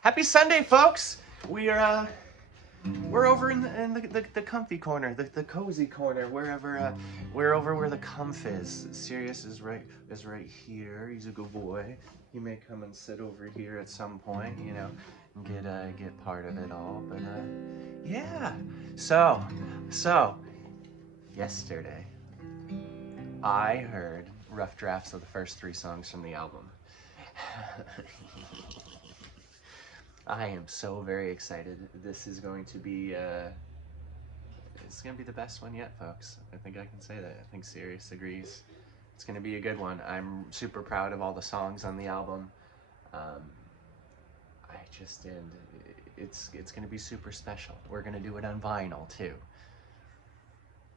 Happy Sunday, folks. We're over in the comfy corner, the cozy corner, wherever we're over where the comf is. Sirius is right here. He's a good boy. He may come and sit over here at some point, you know, and get part of it all. But yeah. So yesterday I heard rough drafts of the first 3 songs from the album. I am so very excited. This is going to be it's going to be the best one yet, folks. I think I can say that. I think Sirius agrees. It's going to be a good one. I'm super proud of all the songs on the album. It's going to be super special. We're going to do it on vinyl too.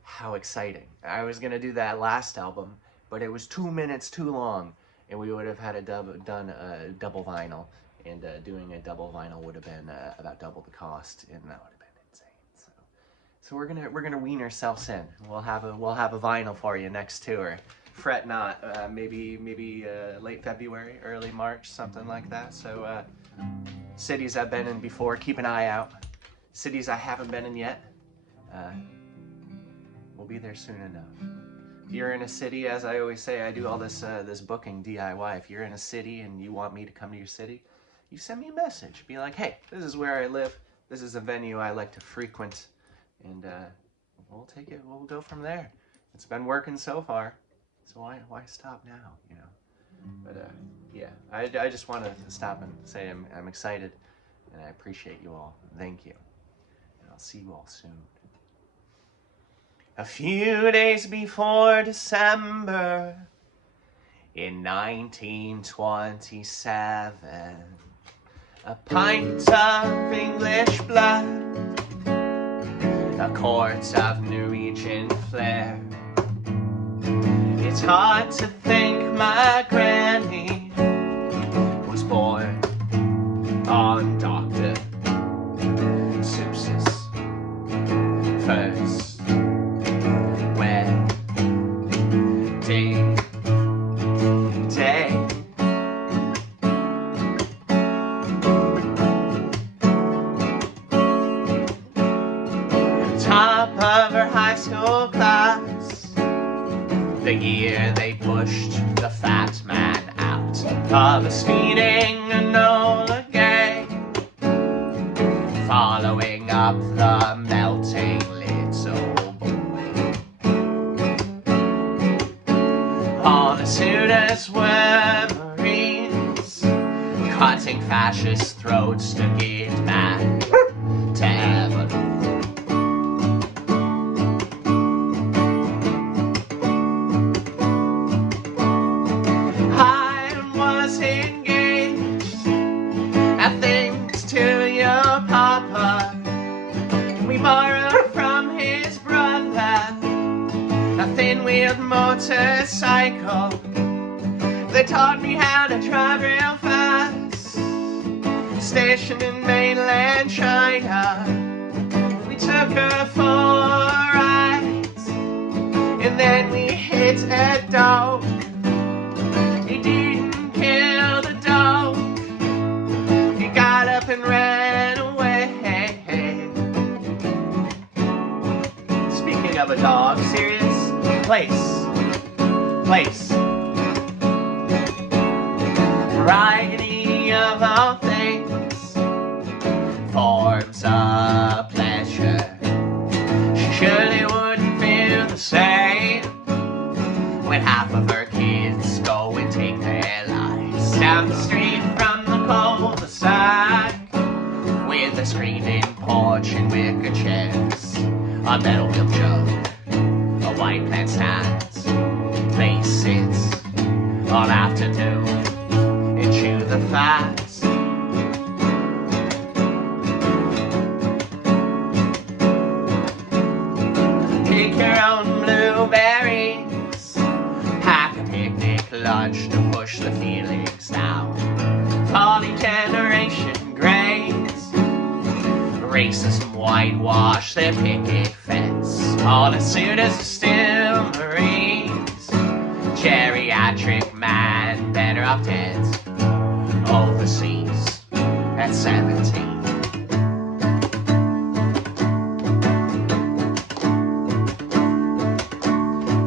How exciting. I was going to do that last album, but it was 2 minutes too long, and we would have had done a double vinyl. And doing a double vinyl would have been about double the cost, and that would have been insane. So we're gonna wean ourselves in. We'll have a vinyl for you next tour. Fret not. Maybe late February, early March, something like that. So cities I've been in before, keep an eye out. Cities I haven't been in yet, we'll be there soon enough. If you're in a city, as I always say, I do all this booking DIY. If you're in a city and you want me to come to your city, you send me a message. Be like, hey, this is where I live. This is a venue I like to frequent. And we'll take it. We'll go from there. It's been working so far. So why stop now, you know? But yeah, I just want to stop and say I'm excited. And I appreciate you all. Thank you. And I'll see you all soon. A few days before December in 1927, a pint of English blood, a quart of Norwegian flair. It's hard to think my granny was born on Dr. Seuss's first day. Top of her high school class, the year they pushed the fat man out of a speeding Enola Gay, following up the melting little boy. All the suitors were Marines, cutting fascist throats to get mad to Evelyn. Borrowed from his brother a thin-wheeled motorcycle. They taught me how to drive real fast. Stationed in mainland China, we took her for rides, and then we hit a dog. He didn't kill the dog. He got up and ran away. Of a dog, Sirius, place, variety of all things, forms of pleasure. She surely wouldn't feel the same when half of her kids go and take their lives down the street from the cul-de-sac, with a screened-in porch and wicker chairs, a metal milk jug, a white plant stands, they sit all afternoon and chew the fat. Pick your own blueberries, pack a picnic lunch to push the feelings down. Poly-generation grades, racism whitewash their picket fence. All the suitors are still Marines, geriatric man better off dead overseas. at 17.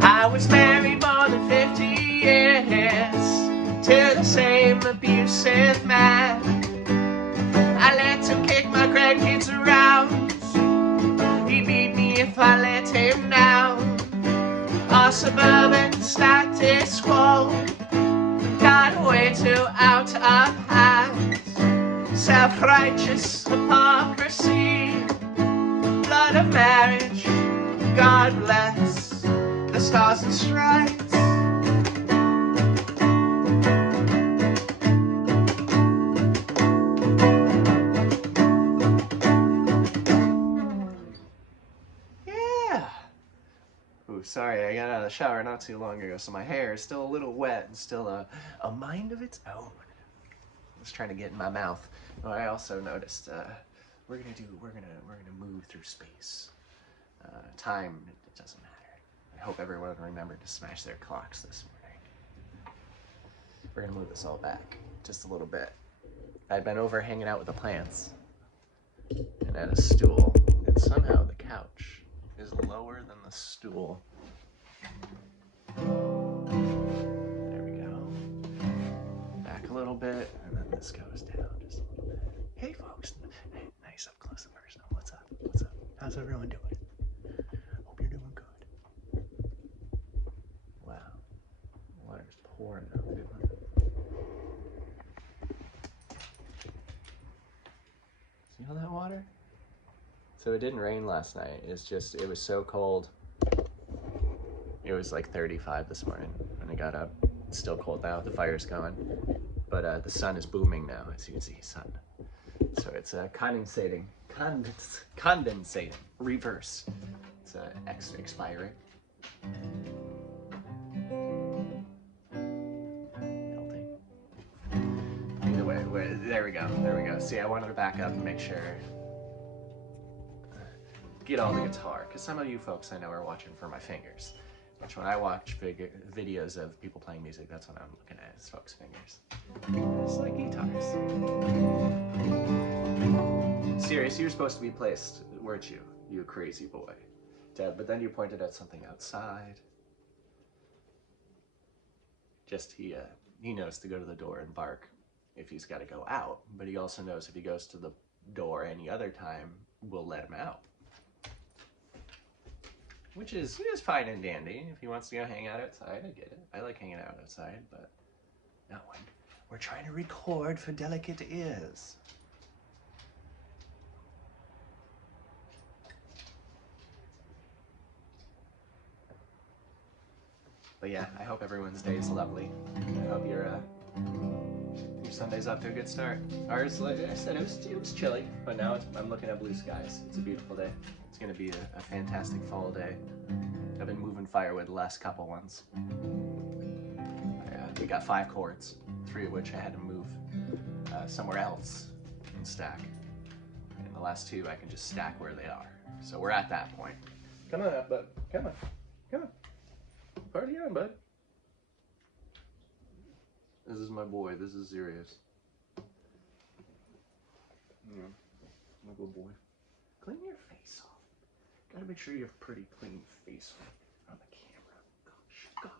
I was married more than 50 years to the same abusive man. I let him kick my grandkids around. He beat me if I let him down. Our suburban status quo got way too out of hand. Self-righteous hypocrisy, blood of marriage, God bless the stars and stripes. Sorry, I got out of the shower not too long ago, so my hair is still a little wet and still a mind of its own. I was trying to get in my mouth. Oh, I also noticed we're gonna move through space. Time, it doesn't matter. I hope everyone remembered to smash their clocks this morning. We're gonna move this all back just a little bit. I'd been over hanging out with the plants and at a stool, and somehow the couch is lower than the stool. There we go. Back a little bit, and then this goes down just a little bit. Hey folks, hey, nice up close and personal. What's up? What's up? How's everyone doing? Hope you're doing good. Wow, water's pouring out. See all that water? So it didn't rain last night. It's just, it was so cold. It was like 35 this morning when I got up. It's still cold now, the fire's going. But the sun is booming now, as you can see, sun. So it's condensating, reverse. It's expiring. Melting. Either way, there we go. See, I wanted to back up and make sure, get all the guitar, because some of you folks I know are watching for my fingers. Which when I watch videos of people playing music, that's what I'm looking at, is folks' fingers. It's like guitars. Sirius, you were supposed to be placed, weren't you? You crazy boy. Dad, but then you pointed at something outside. Just he knows to go to the door and bark if he's got to go out, but he also knows if he goes to the door any other time, we'll let him out. Which is fine and dandy. If he wants to go hang out outside, I get it. I like hanging out outside, but not when we're trying to record for delicate ears. But yeah, I hope everyone's day is lovely. I hope your Sunday's off to a good start. Ours, like I said, it was chilly, but now I'm looking at blue skies. It's a beautiful day. It's gonna be a fantastic fall day. I've been moving firewood the last couple ones. We got 5 cords, 3 of which I had to move somewhere else and stack. And the last 2 I can just stack where they are. So we're at that point. Come on up, bud. Come on. Come on. Party on, bud. This is my boy. This is Sirius. Yeah, my good boy. Clean your face off. Gotta make sure you have a pretty clean face on the camera. Gosh, gosh.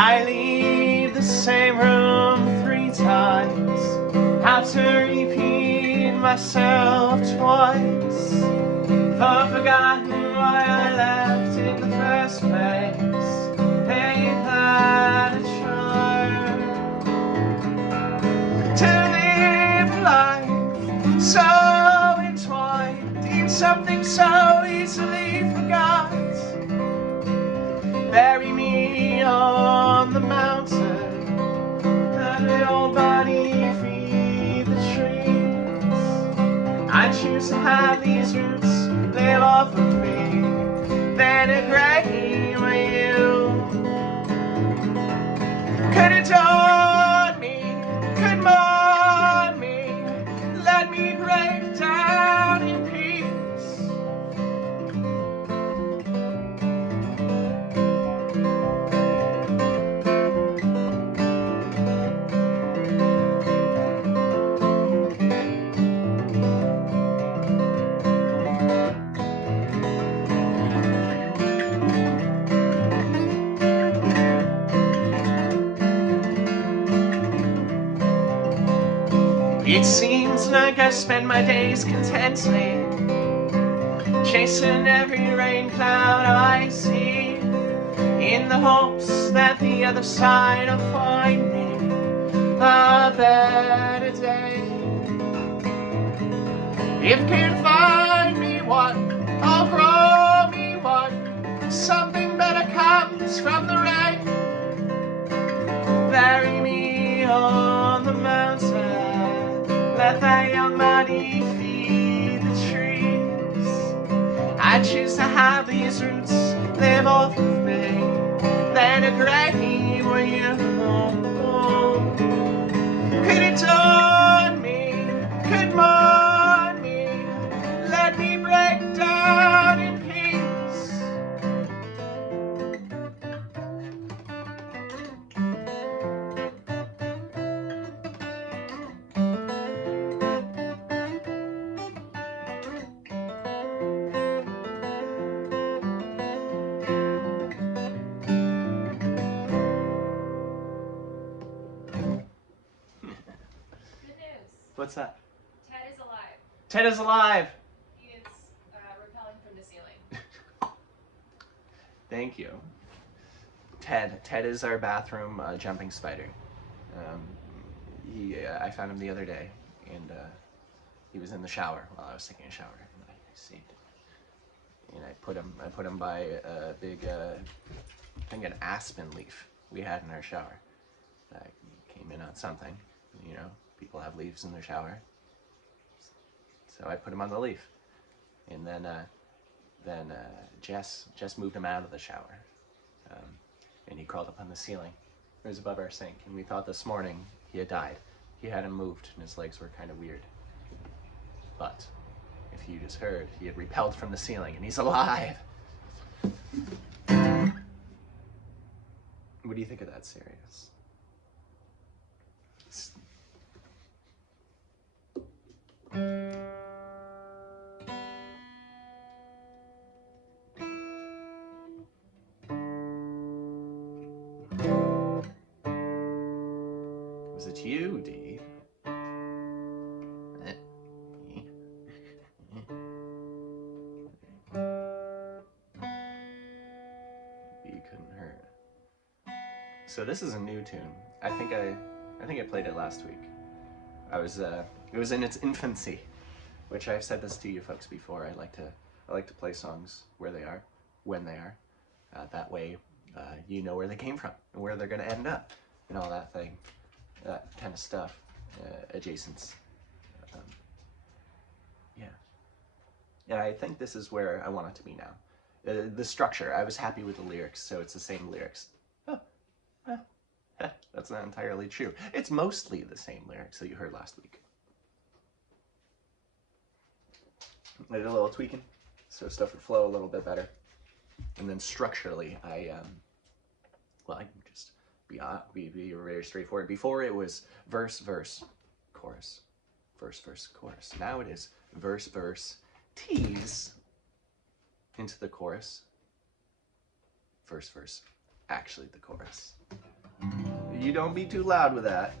I leave the same room 3 times, have to repeat myself twice. I've forgotten why I left in the first place. choose to have these roots live off of me, then agree with you. Could adorn me, could mourn me, let me break down in peace. It seems like I spend my days contently, chasing every rain cloud I see, in the hopes that the other side will find me a better day. If it can find me one, I'll grow me one, something better comes from the rain. Bury me on the mountain, let that young body feed the trees. I choose to have these roots live off of me, then agree with you. Could adorn me, could mourn me, let me break down in peace. What's that? Ted is alive. Ted is alive! He is repelling from the ceiling. Thank you. Ted is our bathroom jumping spider. I found him the other day, and he was in the shower while I was taking a shower, and I saved him. And I put him by a big, I think an aspen leaf we had in our shower. That came in on something, you know. People have leaves in their shower, so I put him on the leaf, and then Jess moved him out of the shower, and he crawled up on the ceiling. It was above our sink, and we thought this morning he had died. He hadn't moved, and his legs were kind of weird. But if you just heard, he had repelled from the ceiling, and he's alive. What do you think of that, Sirius? Was it you, Dee? You couldn't hurt. So this is a new tune. I think I played it last week. It was in its infancy, which I've said this to you folks before. I like to play songs where they are, when they are. That way, you know where they came from and where they're gonna end up, and all that thing, that kind of stuff, adjacents. Yeah. And I think this is where I want it to be now. The structure. I was happy with the lyrics, so it's the same lyrics. That's not entirely true. It's mostly the same lyrics that you heard last week. I did a little tweaking, so stuff would flow a little bit better. And then structurally, I can just be very straightforward. Before it was verse, verse, chorus, verse, verse, chorus. Now it is verse, verse, tease into the chorus, verse, verse, actually the chorus. You don't be too loud with that.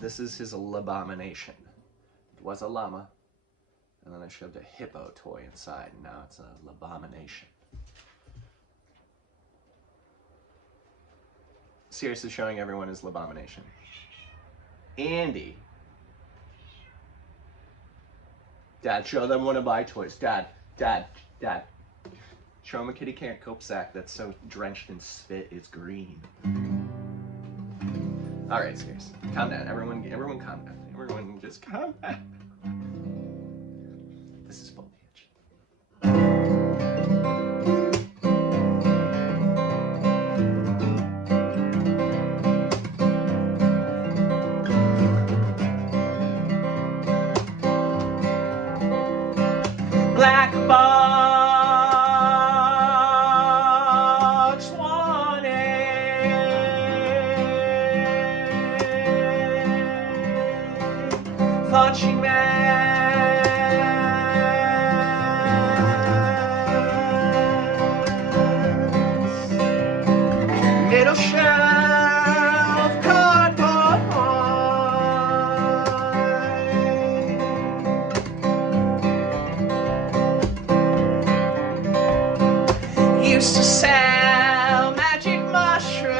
This is his labomination. It was a llama, and then I shoved a hippo toy inside, and now it's a labomination. Sirius is showing everyone his labomination. Andy. Dad, show them one of my toys. Dad. Show him a kitty cope sack that's so drenched in spit it's green. All right, Sirius, calm down. Everyone calm down. Everyone just calm down. thought she meant middle shelf cardboard. Used to sell magic mushrooms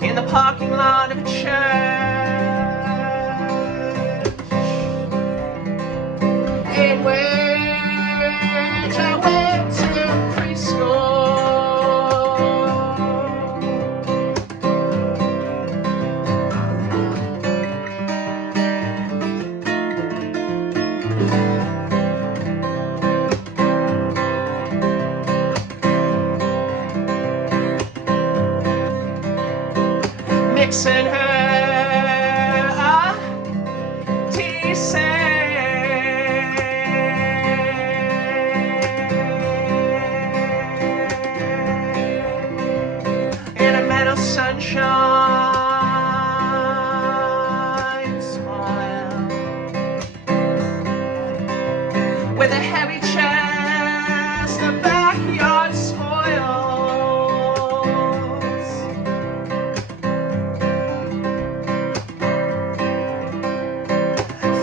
in the parking lot of a church, in which I went to preschool. Mixing her a tea in a meadow sunshine smile with a heavy chest of backyard spoils,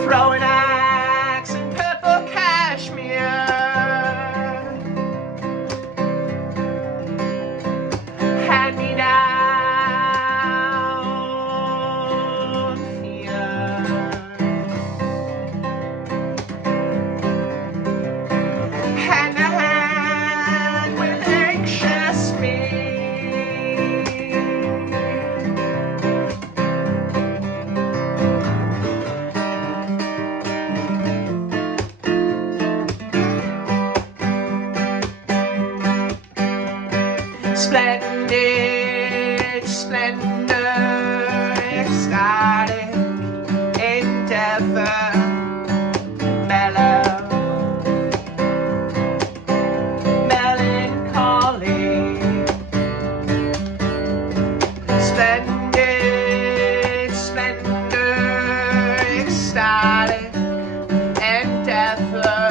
throwing axe and purple cashmere, hand me down here, hand to hand with anxious speed. Splendid splendor, ecstatic endeavor, mellow melancholy. Splendid splendor, ecstatic endeavor,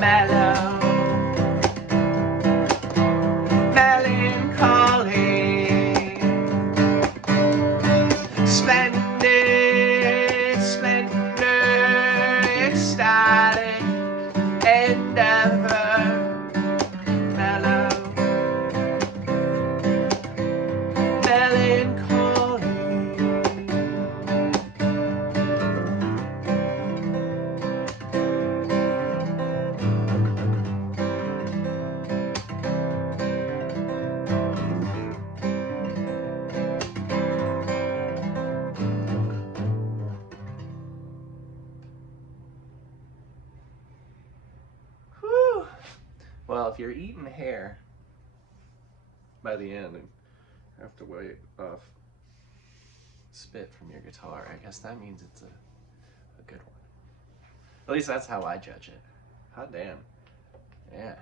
mellow melancholy. Splendid splendor, ecstatic endeavor, mellow melancholy. Whew. Well, if you're eating hair by the end and have to wipe off spit from your guitar, I guess that means it's a good one. At least that's how I judge it. Hot damn. Yeah.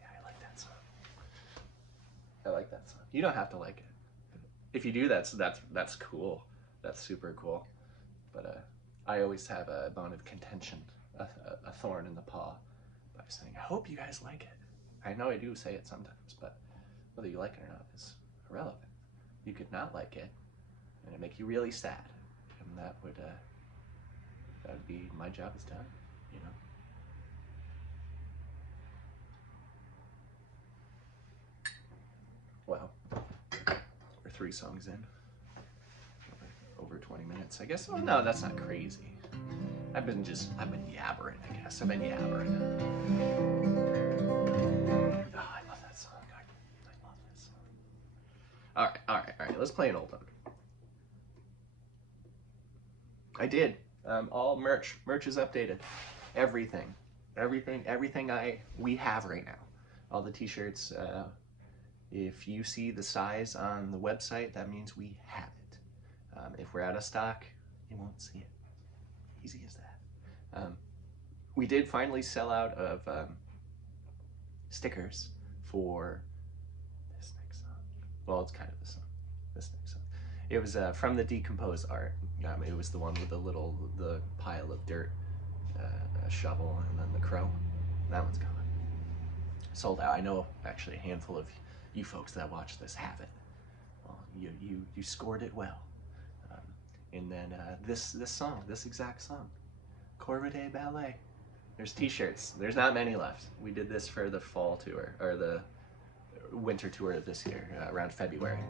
Yeah, I like that song. I like that song. You don't have to like it. If you do, that's cool. That's super cool. But I always have a bone of contention, a thorn in the paw, by saying, I hope you guys like it. I know I do say it sometimes, but whether you like it or not is irrelevant. You could not like it, and it'd make you really sad, and that would be, my job is done, you know? Well, we're 3 songs in. Over 20 minutes, I guess. Oh no, that's not crazy. I've been yabbering, I guess. I've been yabbering. Oh, I love that song. I love that song. All right. Let's play an old one. I did. All merch is updated. Everything we have right now. All the t-shirts. If you see the size on the website, that means we have it. If we're out of stock, you won't see it. Easy as that. We did finally sell out of stickers for Well, it's kind of the song. This next song. It was from the Decomposed art. It was the one with the pile of dirt, a shovel, and then the crow. That one's gone. Sold out. I know actually a handful of you folks that watch this have it. Well, you scored it well. And then this song, this exact song, Corvidae Ballet. There's t-shirts. There's not many left. We did this for the fall tour, or the winter tour of this year, around February,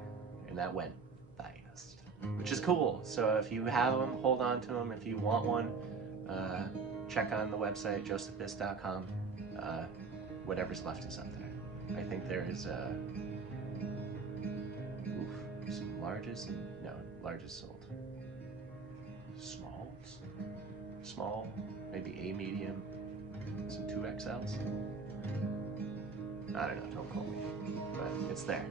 and that went fast, which is cool. So if you have them, hold on to them. If you want one, check on the website, josephbis.com. Whatever's left is up there. I think there is some larges, and no, larges sold. Small, maybe a medium, some 2XLs. I don't know, don't call me, but it's there.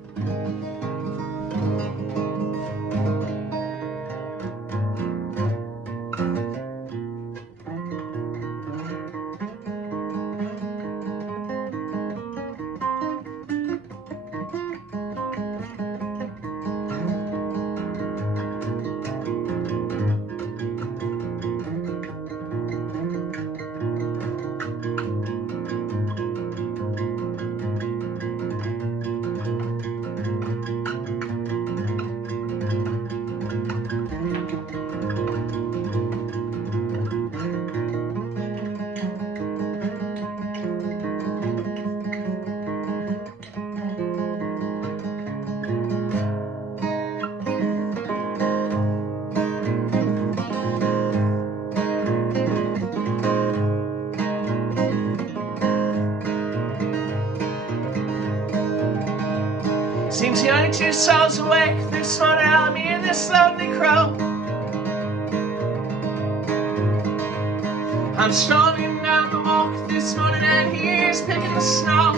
Seems you're only 2 souls awake this morning, me and this lonely crow. I'm strolling down the walk this morning and he's picking the snow.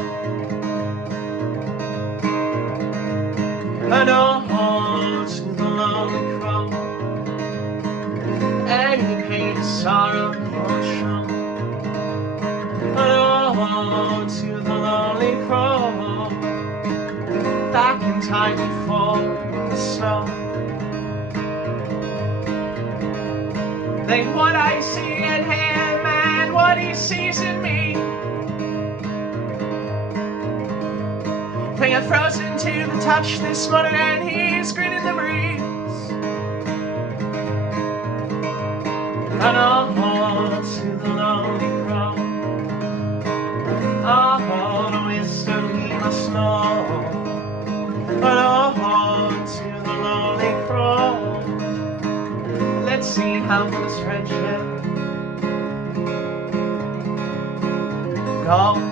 And oh, to the lonely crow, any pain or sorrow won't show. And oh, to the lonely crow, back in time before the snow. Think what I see in him and what he sees in me. Think I'm frozen to the touch this morning and he's grinning the breeze. And oh, to the lonely crow, oh, the wisdom he must know. But oh, to the lonely crow, let's see how this friendship goes.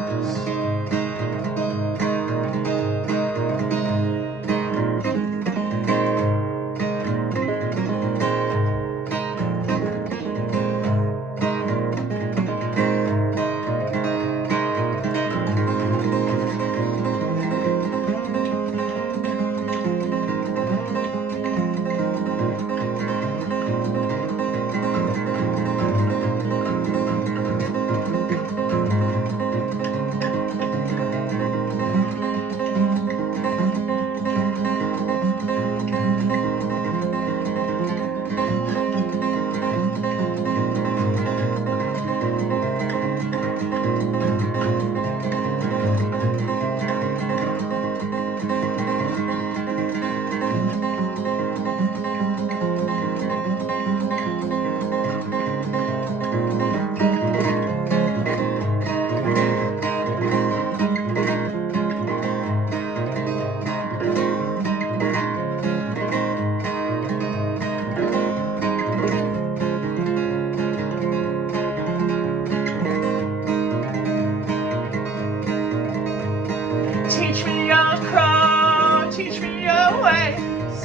Teach me your crow, teach me your ways.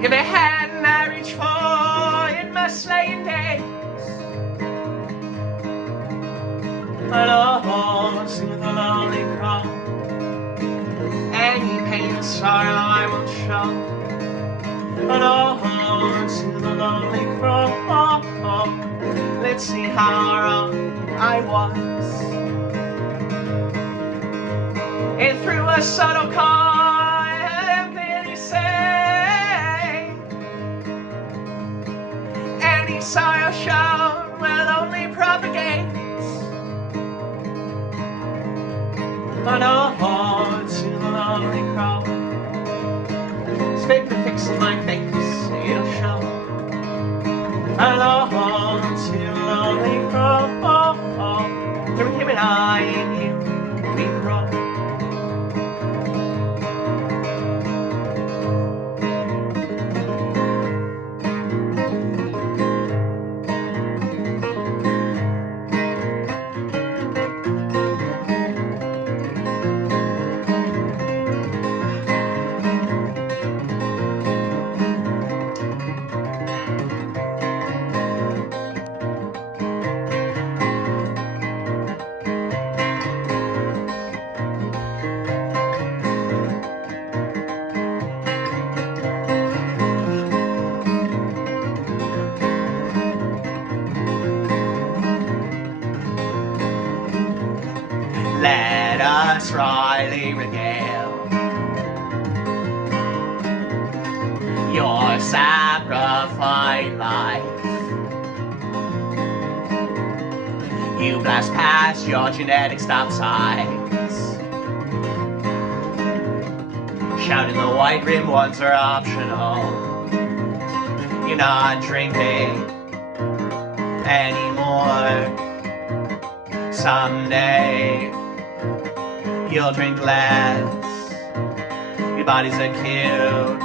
Give me a hand I reach for in my slaying days. And oh, to the lonely crow, any pain and sorrow I will show. And oh, to the lonely crow, let's see how wrong I was. and through a subtle confidence, any sorrow shown will only propagate on our hearts to the lonely crowd. Speak the fix of my face, it'll show on our hearts to the lonely crowd. Through him and I and you, we grow. Let us wryly regale your sacrificed life. You blast past your genetic stop signs, shouting the white rim ones are optional. You're not drinking anymore. Someday you'll drink less. Your body's acute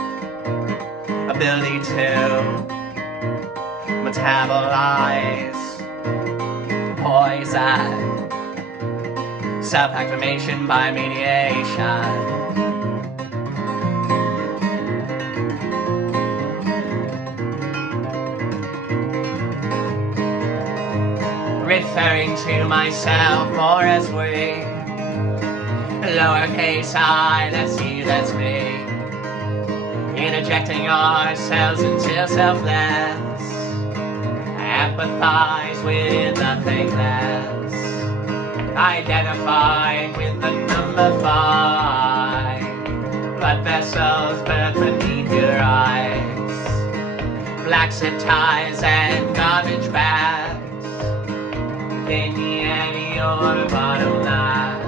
ability to metabolize poison, self-acclimation by mediation. Referring to myself more as we, lowercase I, that's you, that's me. Interjecting ourselves into selfless, empathize with nothing less. Identifying with the number 5, blood vessels birth beneath your eyes, black zip ties and garbage bags. Then you and your bottom line.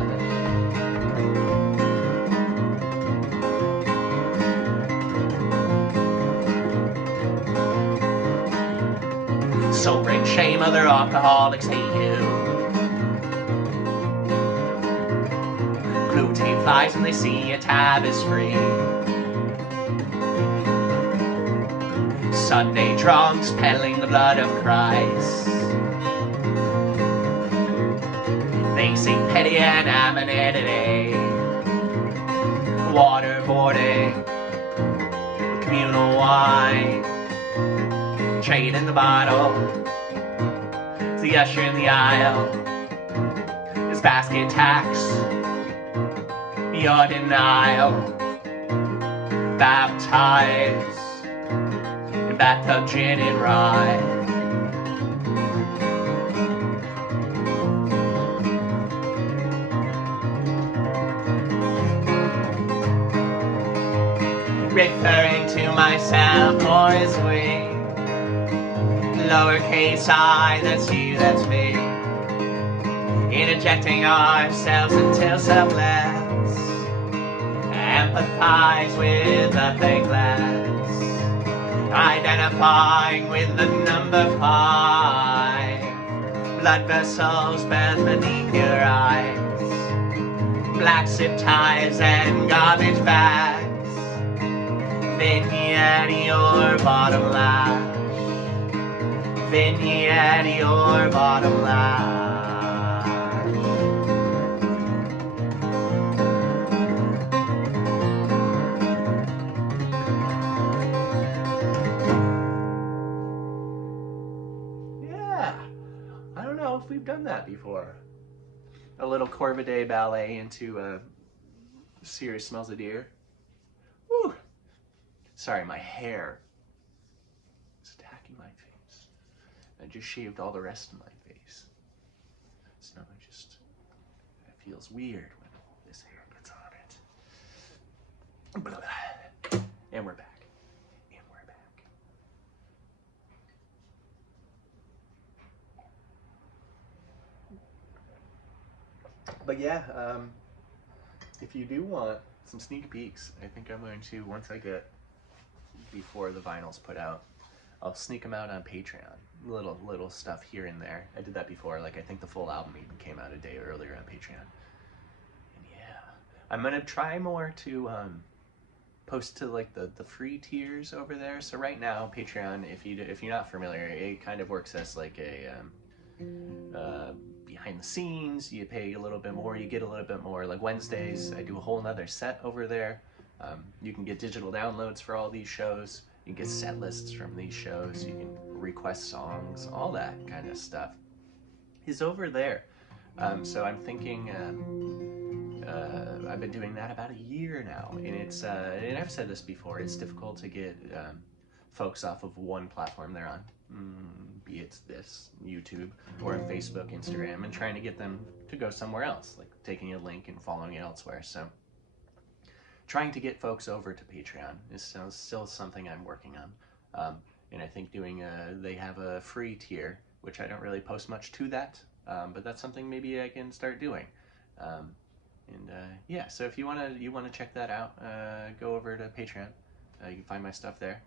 So bring shame other alcoholics to you. Glue tape flies when they see a tab is free. Sunday drunks peddling the blood of Christ. They sing petty and anonymity, waterboarding, communal wine, trade in the bottle, the usher in the aisle, his basket tax, your denial, baptized in bathtub gin and rye. Referring to myself more as we, lowercase I, that's you, that's me. Interjecting ourselves until selfless, empathize with nothing less. Identifying with the number 5, blood vessels birth beneath your eyes, black zip ties and garbage bags. Vignette your bottom lash. Vignette your bottom lash. Yeah, I don't know if we've done that before. A little corvidae ballet into Sirius Smells a Deer. Woo! Sorry, my hair is attacking my face. I just shaved all the rest of my face. So now it feels weird when this hair gets on. And we're back. And we're back. But yeah, if you do want some sneak peeks, I think I'm going to, once I get, before the vinyl's put out, I'll sneak them out on Patreon. Little stuff here and there. I did that before. Like, I think the full album even came out a day earlier on Patreon. And yeah, I'm gonna try more to post to like the free tiers over there. So right now, Patreon, if you're not familiar, it kind of works as like a behind the scenes. You pay a little bit more, you get a little bit more. Like Wednesdays, I do a whole nother set over there. You can get digital downloads for all these shows. You can get set lists from these shows. You can request songs, all that kind of stuff is over there. So I'm thinking, I've been doing that about a year now, and it's and I've said this before, it's difficult to get folks off of one platform they're on, be it this YouTube or on Facebook, Instagram, and trying to get them to go somewhere else, like taking a link and following it elsewhere. So trying to get folks over to Patreon is still something I'm working on. And I think they have a free tier, which I don't really post much to that, but that's something maybe I can start doing. Yeah, so if you wanna check that out, go over to Patreon. You can find my stuff there.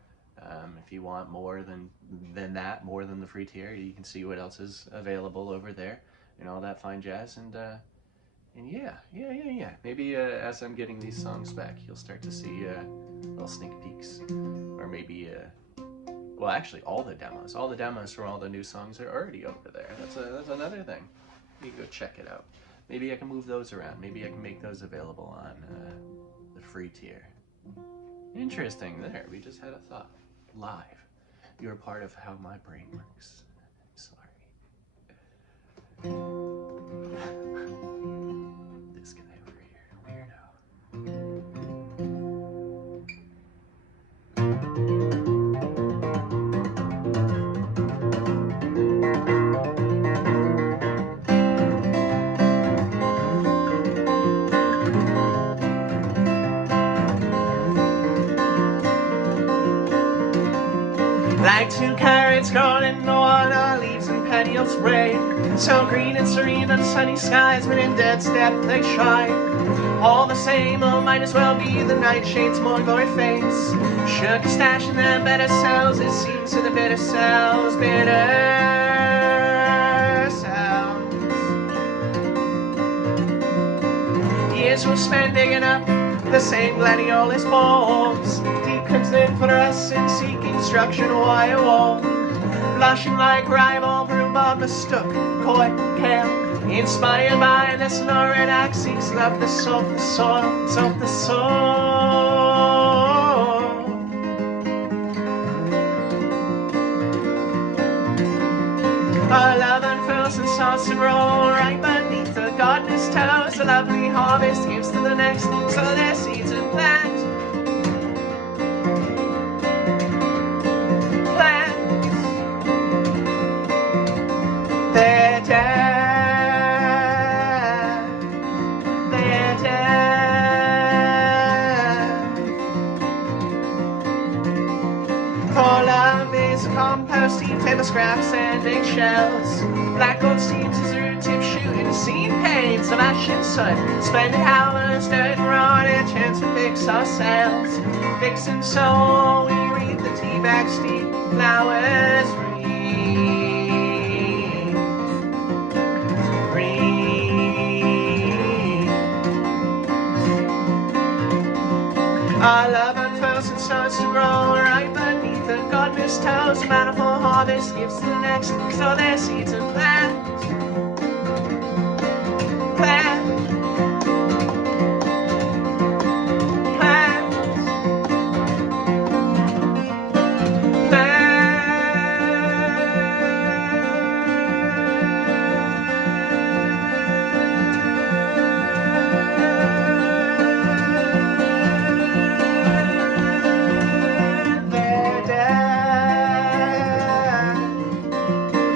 If you want more than that, more than the free tier, you can see what else is available over there and all that fine jazz. And yeah. Maybe as I'm getting these songs back, you'll start to see little sneak peeks, or maybe well, actually, all the demos for all the new songs are already over there. That's another thing. You can go check it out. Maybe I can move those around. Maybe I can make those available on the free tier. Interesting. There, we just had a thought live. You're a part of how my brain works. Sorry. This guy over here, weirdo. Like 2 carrots growing in the water, leaves and petioles braid, so green and serene under sunny skies, but in dead step they shine. All the same, oh, might as well be the nightshade's more glory face. Shook a stash in their better cells, it seems to the bitter cells, Years will spend digging up the same gladiolus bulbs, deep concern for us in seeking structure wire wall, blushing like rival rhubarb, mistook, coy, kale, inspired by the sonorant axes, love the soil, the soil. Our love unfurls and starts to roll right beneath the gardener's toes. A lovely harvest gives to the next, so their seeds and plants. They're dead. They're dead. For love is compost, heap table scraps and eggshells. Black gold steams his root tip shooting seed panes of ash and soot. Splendid hours, dirt and rot, and chance to fix ourselves. Fix and soul, we read the tea bag steep flowers Our love unfurls and starts to grow right beneath the gardener's toes. Manifold harvest gives to the next, so their seeds and plants. Plants. Plants.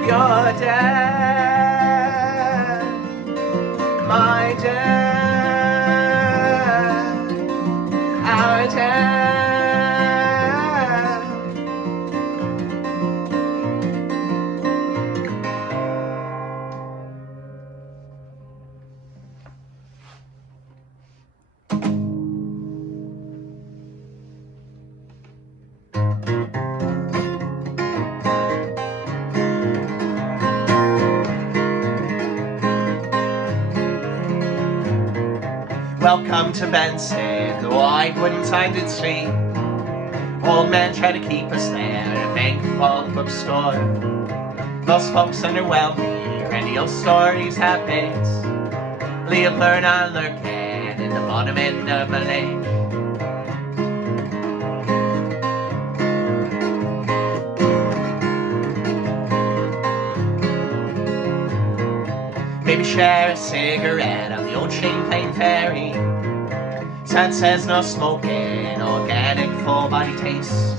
Your dad, my dad, our Welcome to Benson, the wide wooden sign did see. Old man tried to keep us there, a bank vault bookstore. Most folks underwhelm me, any old stories have bits. Live, learn, and lurking in the bottom end of a lake. Maybe share a cigarette on the old Champlain ferry. Sign says no smoking, organic full body taste.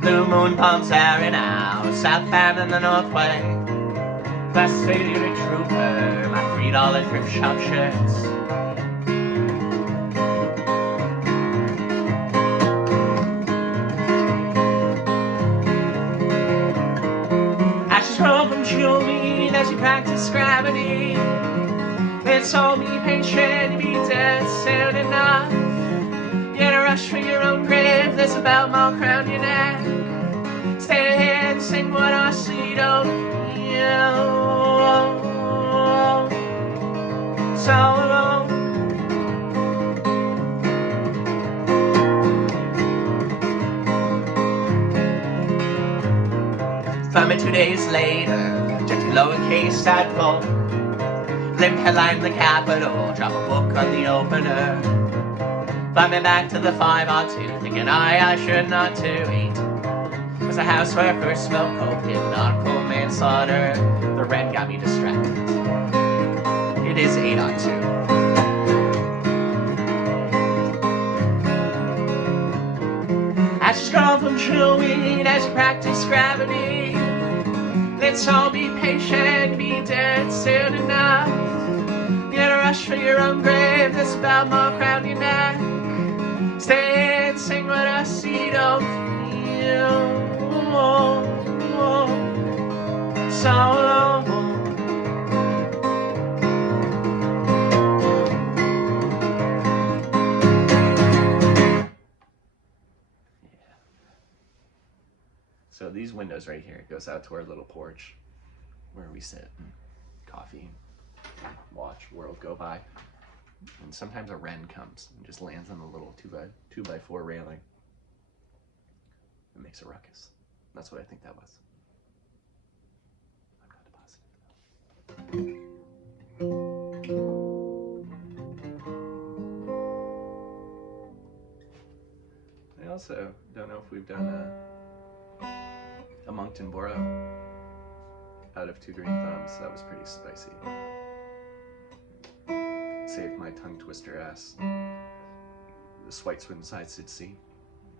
Blue moon palms airing out, southbound and the north way. Class City Trooper, my $3 thrift shop shirts. Ashes roll from chewing as you practice gravity. Let's all be patient, be dead soon enough. Get a rush for your own grave, there's a belt mark around your neck. Stay ahead and sing what I see, don't you? So alone. Found me 2 days later, just lowercase at gold. Limp headline in the Capitol, drop a book on the opener. Climbing back to the 502, thinking I should not to eat. Was a housewife who smelled coke, if not coal manslaughter. The rent got me distracted. It is 8 on 2. Ashes grow from chewing as you practice gravity. Let's all be patient, be dead soon enough. Get a rush for your own grave, there's a belt mark around your neck. Stay and sing what I see, don't feel so alone. So these windows right here, it goes out to our little porch where we sit and coffee, watch world go by. And sometimes a wren comes and just lands on the little 2x4 railing. It makes a ruckus. That's what I think that was. I'm not positive. I also don't know if we've done a monkton boro out of 2 green thumbs. That was pretty spicy. Saved my tongue twister ass. The white wooden sign did see.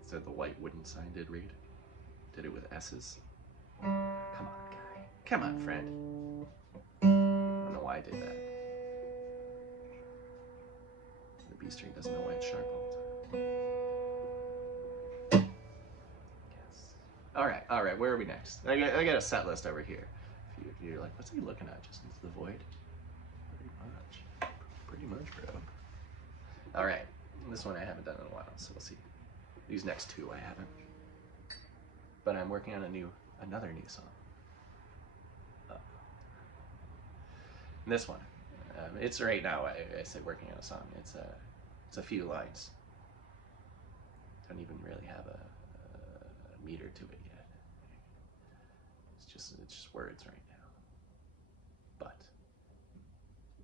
Said the white wooden sign did read. Did it with S's. Come on, guy. Come on, friend. I don't know why I did that. The B string doesn't know why it's sharp all the time. Yes. All right. Where are we next? I got a set list over here. If you're like, what's he looking at? Just into the void. Pretty much, bro. All right, this one I haven't done in a while, so we'll see. These next 2 I haven't, but I'm working on another new song. This one, it's right now. I say working on a song. It's a few lines. Don't even really have a meter to it yet. It's just words right now, but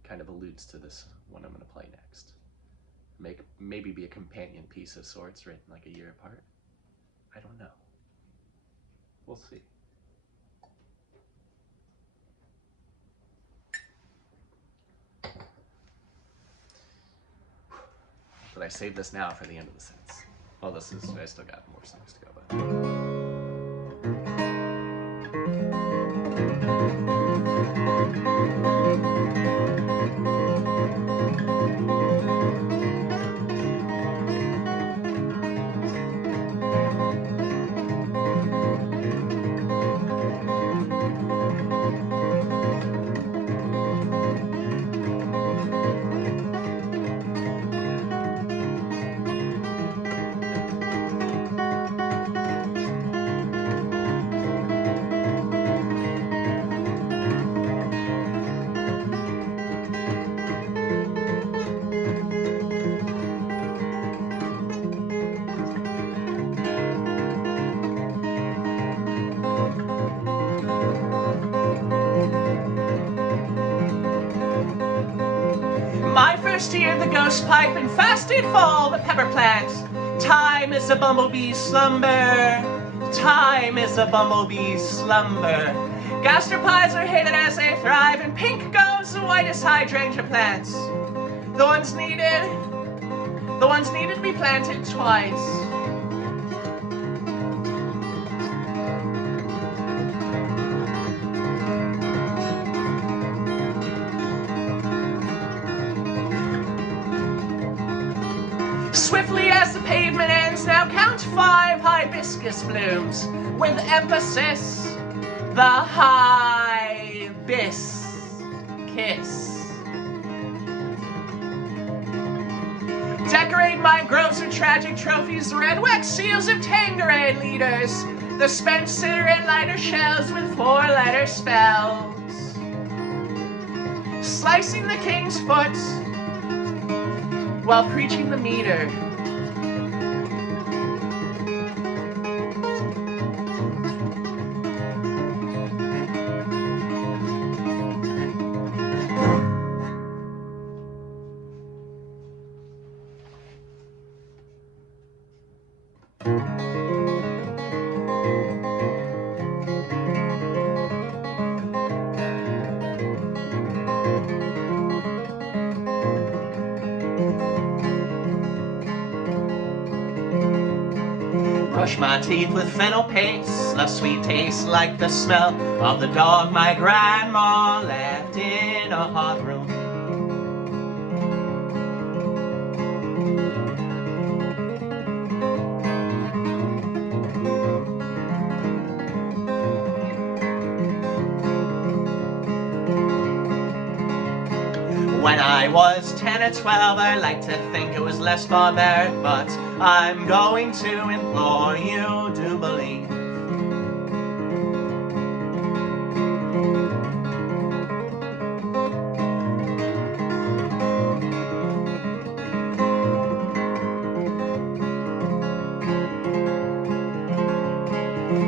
kind of alludes to this one I'm going to play next. Maybe be a companion piece of sorts, written like a year apart. I don't know. We'll see. But I saved this now for the end of the sentence. Well, I still got more songs to go, but. first hear the ghost pipe, and fast did fall the pepper plant. Time is a bumblebee's slumber. Time is a bumblebee's slumber. Gasteropies are hated as they thrive, and pink goes the whitest hydrangea plants. The ones needed to be planted twice. Swiftly as the pavement ends, now count 5 hibiscus blooms, with emphasis, the hibiscus. Decorate my gross and tragic trophies, the red wax seals of Tangerine leaders, the spent cider and lighter shells with 4-letter spells. Slicing the king's foot while preaching the meter. Brush my teeth with fennel paste, a sweet taste like the smell of the dog my grandma left in a hot room. When I was 10 or 12, I like to think it was less barbaric, but I'm going to implore you to believe.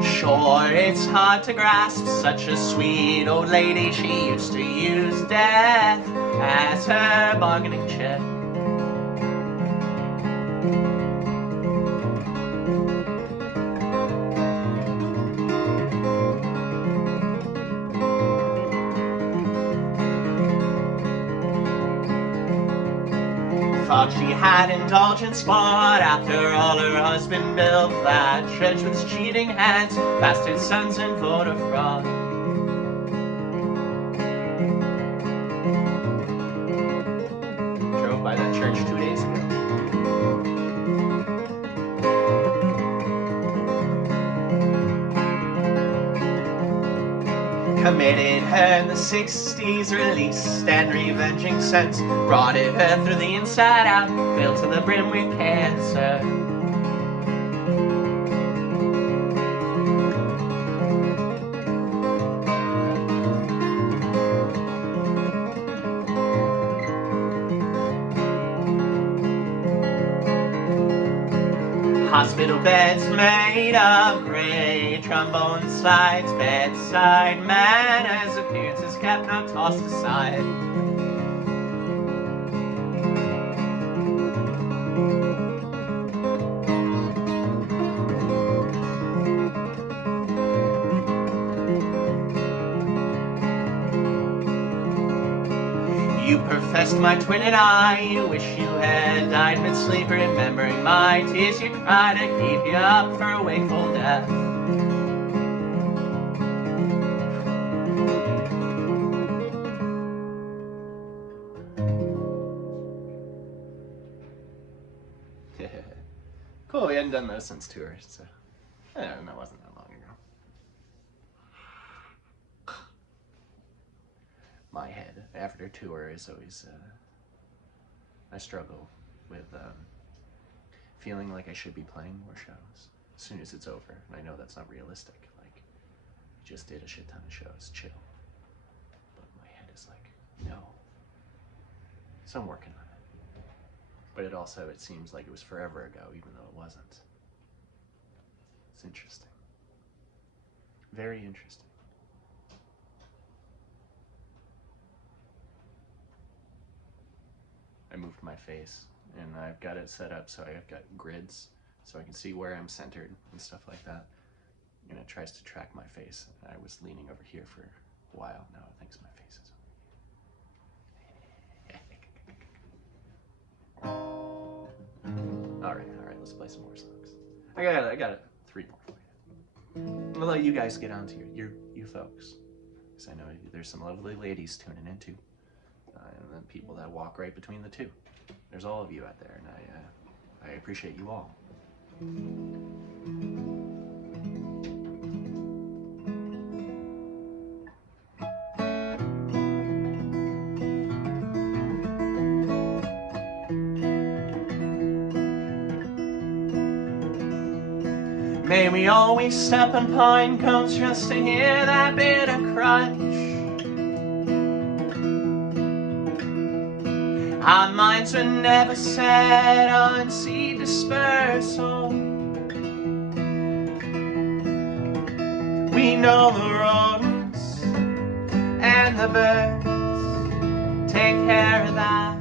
Sure, it's hard to grasp such a sweet old lady. She used to use death as her bargaining chip. Thought she had indulgence, but after all her husband built that church with his cheating hands, bastard sons and voter fraud. Drove by that church 2 days ago. Committed her in the 60s, released and revenging sense, rotted her through the inside out, filled to the brim with cancer. Hospital beds made of gray trombone slides, bedside manners, appearances kept, not tossed aside. You professed my twin and I, you wish you had died mid-sleep, remembering my tears you cried to keep you up for a wakeful death. Cool, we hadn't done those since tour, so that wasn't that long ago. My head after tour is always, I struggle with feeling like I should be playing more shows as soon as it's over. And I know that's not realistic. Like, you just did a shit ton of shows, chill. But my head is like, no. So I'm working on it. But it seems like it was forever ago, even though it wasn't. It's interesting. Very interesting. I moved my face, and I've got it set up so I've got grids so I can see where I'm centered and stuff like that. And it tries to track my face. I was leaning over here for a while. Now it thinks my face is over here. All right, let's play some more songs. I got 3 more for you. I'll let you guys get on to you folks, because I know there's some lovely ladies tuning in too, and then people that walk right between the two. There's all of you out there, and I appreciate you all. May we always step on pine cones just to hear that bitter crunch. Our minds were never set on seed dispersal. We know the rodents and the birds take care of that.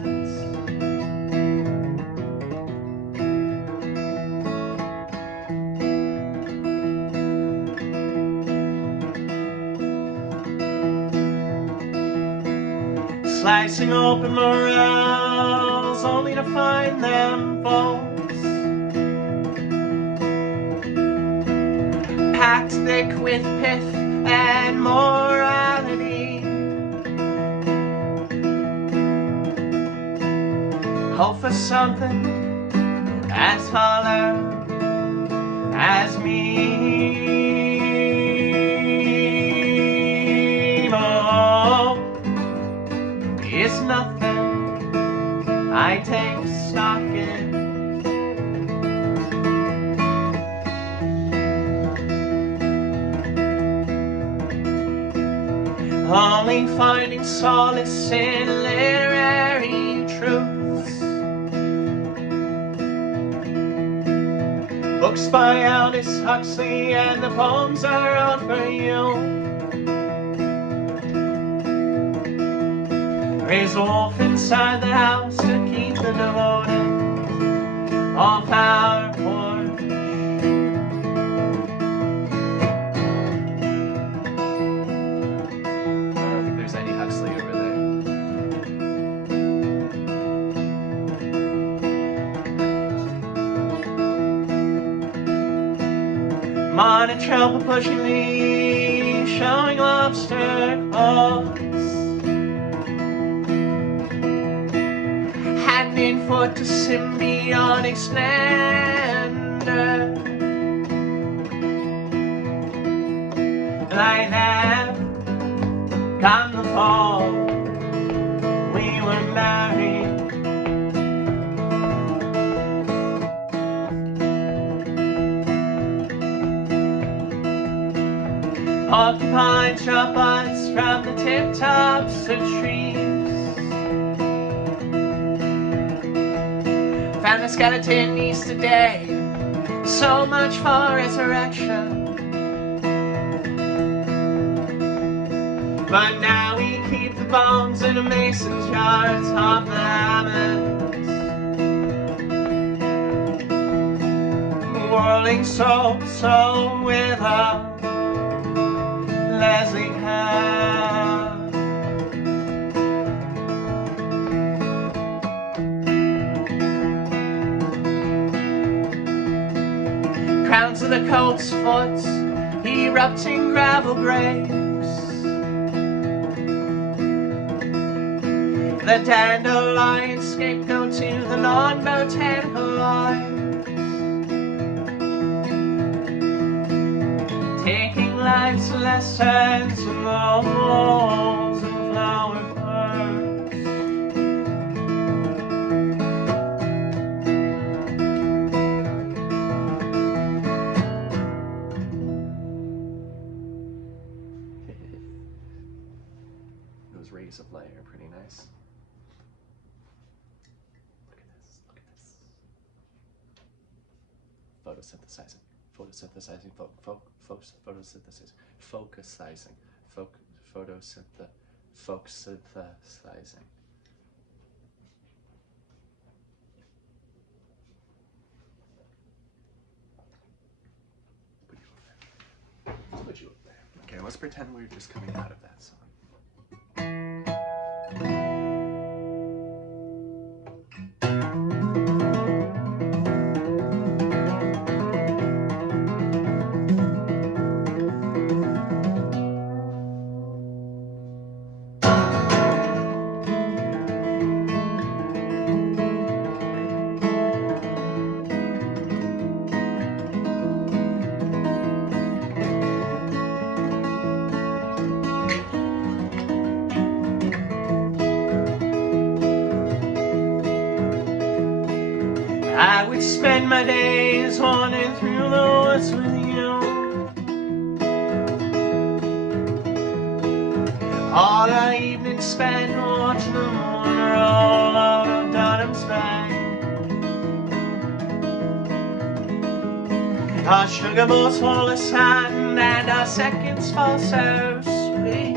Slicing open morels only to find them false, packed thick with pith and morality. Hope for something as hollow as me. It's nothing I take stock in. Only finding solace in literary truths. Books by Aldous Huxley and the poems are out for you. Raise a wolf inside the house to keep the devoted off our porch. I don't think there's any Huxley over there. Monotrope pushing me, showing lobster claws. Hand and foot to symbiotic splendor. Like that, come the fall, we were married. Porcupine drop us from the tip tops of trees. Found a skeleton yesterday, so much for resurrection. But now we keep the bones in a mason's jar atop the hammers. Whirling so with a Leslie hand. Crowns of the colt's foot, erupting gravel graves. The dandelion scapegoat to the non-botanical lives. Taking life's lessons from the walls and flower parks. Those rays of light are pretty nice. Photosynthesizing, photosynthesizing, photosynthesizing, focusizing, photosynthesizing. I'll put you up there. Okay, let's pretend we're just coming out of that song. I would spend my days wandering through the woods with you. All the evening spent watching the moon roll out of Dunham's Bay. Our sugar bowls full of sand and our seconds fall so sweet.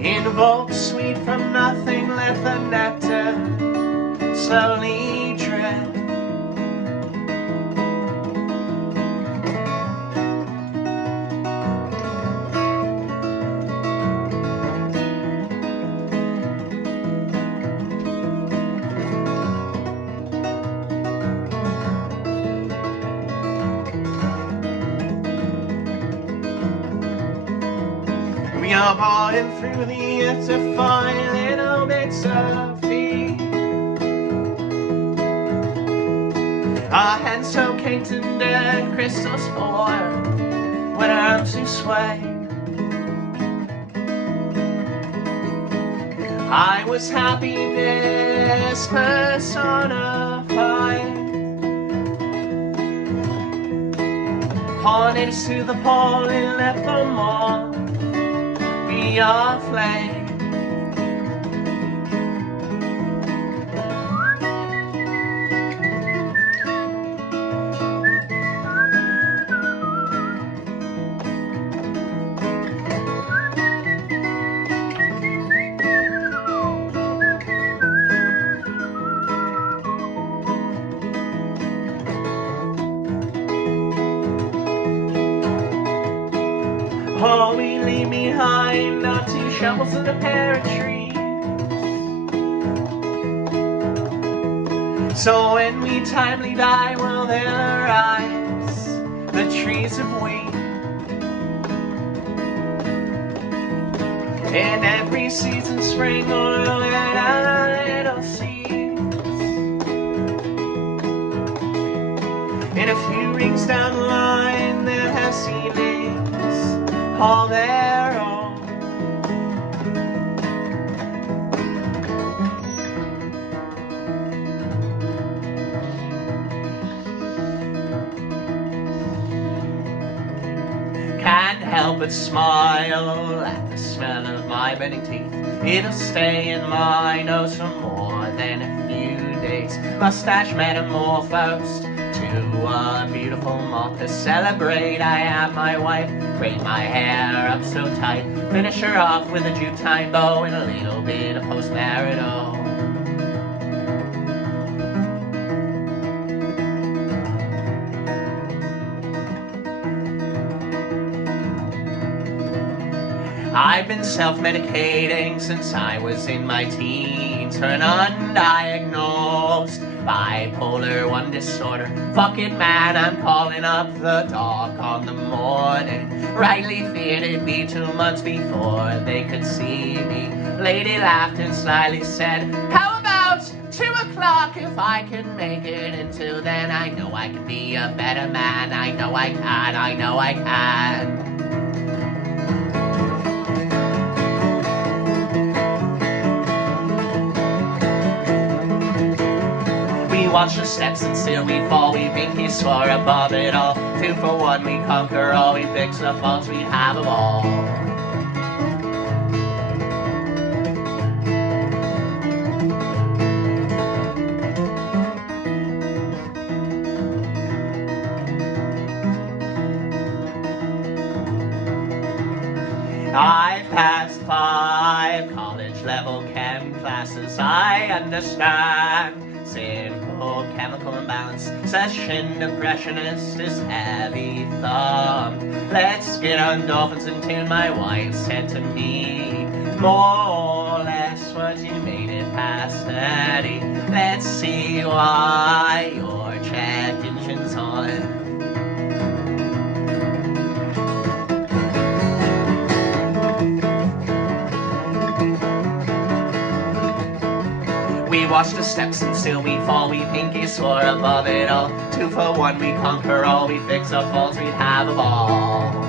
Invoke sweet from nothing, let the nectar slowly drip. We are parting through the earth to find little bits of peace. Our hands so caked in dead crystals form when our arms do sway. I was happiness personified. Harnessed to the pole and let them all be our flame. All we leave behind are 2 shovels and a pair of trees. So when we timely die, well, they'll arise, the trees of wheat. In every season, spring or little seeds. In a few rings down the line, they'll have seedlings all their own. Can't help but smile at the smell of my bending teeth. It'll stay in my nose for more than a few days. Mustache metamorphosed to a beautiful moth. To celebrate, I have my wife braid my hair up so tight, finish her off with a jute time bow and a little bit of post-marital. I've been self-medicating since I was in my teens for an undiagnosed bipolar 1 disorder. Fuck it, man, I'm calling up the doc on the morning. Rightly feared it'd be 2 months before they could see me. Lady laughed and slyly said, how about 2 o'clock if I can make it until then? I know I can be a better man. I know I can, I know I can. We watch the steps and still we fall. We think he swore above it all. 2 for 1, we conquer all. We fix the faults, we have them all. I passed 5 college level chem classes. I understand simple chemical imbalance. Session depressionist is heavy thumbed. Let's get on dolphins and tune, my wife said to me. More or less what you made it past 30. Let's see why your check engine's on. We watch the steps and still we fall. We pinky soar above it all. 2 for 1, we conquer all. We fix our faults, we'd have a ball.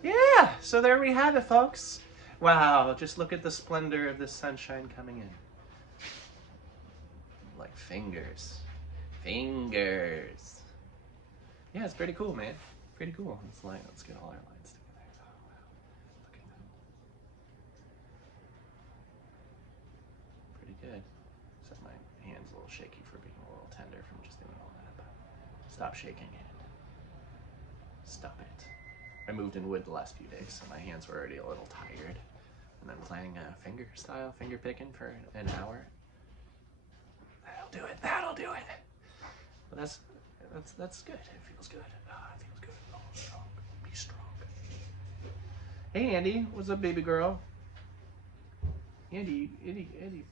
Yeah, so there we have it, folks. Wow, just look at the splendor of this sunshine coming in. Like fingers. Fingers. Yeah, it's pretty cool, man. Pretty cool. Let's get all our lines together. Oh, wow. Look at that. Pretty good. Except my hand's a little shaky for being a little tender from just doing all that. But stop shaking it. Stop it. I moved in wood the last few days, so my hands were already a little tired. And then playing finger picking for an hour. That'll do it. That'll do it. But that's good. It feels good. It feels good. Oh, strong. Be strong. Hey, Andy. What's up, baby girl? Andy. Hey,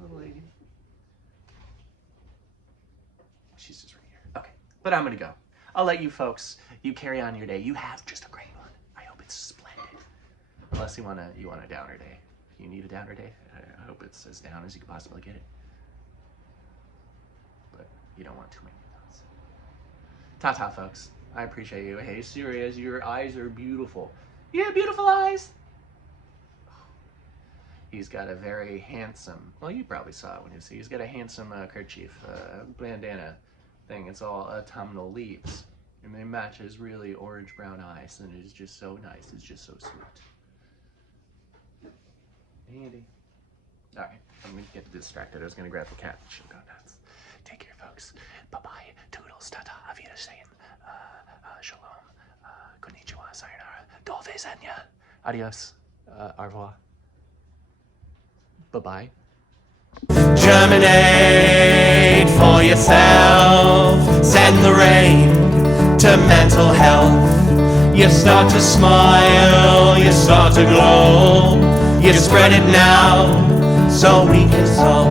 little lady. She's just right here. Okay, but I'm gonna go. I'll let you folks, you carry on your day. You have just a great one. I hope it's splendid. Unless you want a downer day. You need a downer day? I hope it's as down as you can possibly get it. But you don't want too many of those. Ta-ta, folks. I appreciate you. Hey, Sirius, your eyes are beautiful. You have beautiful eyes. He's got a very handsome, well, you probably saw it when you see. He's got a handsome kerchief, bandana thing. It's all autumnal leaves, and they match his really orange-brown eyes, and it is just so nice. It's just so sweet. Andy. All right, I'm gonna get distracted. I was gonna grab the cat. She'll go nuts. Take care, folks. Bye-bye. Toodles. Tata. Auf Wiedersehen. Shalom. Konnichiwa. Sayonara. Do widzenia. Adios. Au revoir. Bye-bye. Germinate for yourself. Send the rain to mental health. You start to smile, you start to glow. You spread it now so we can solve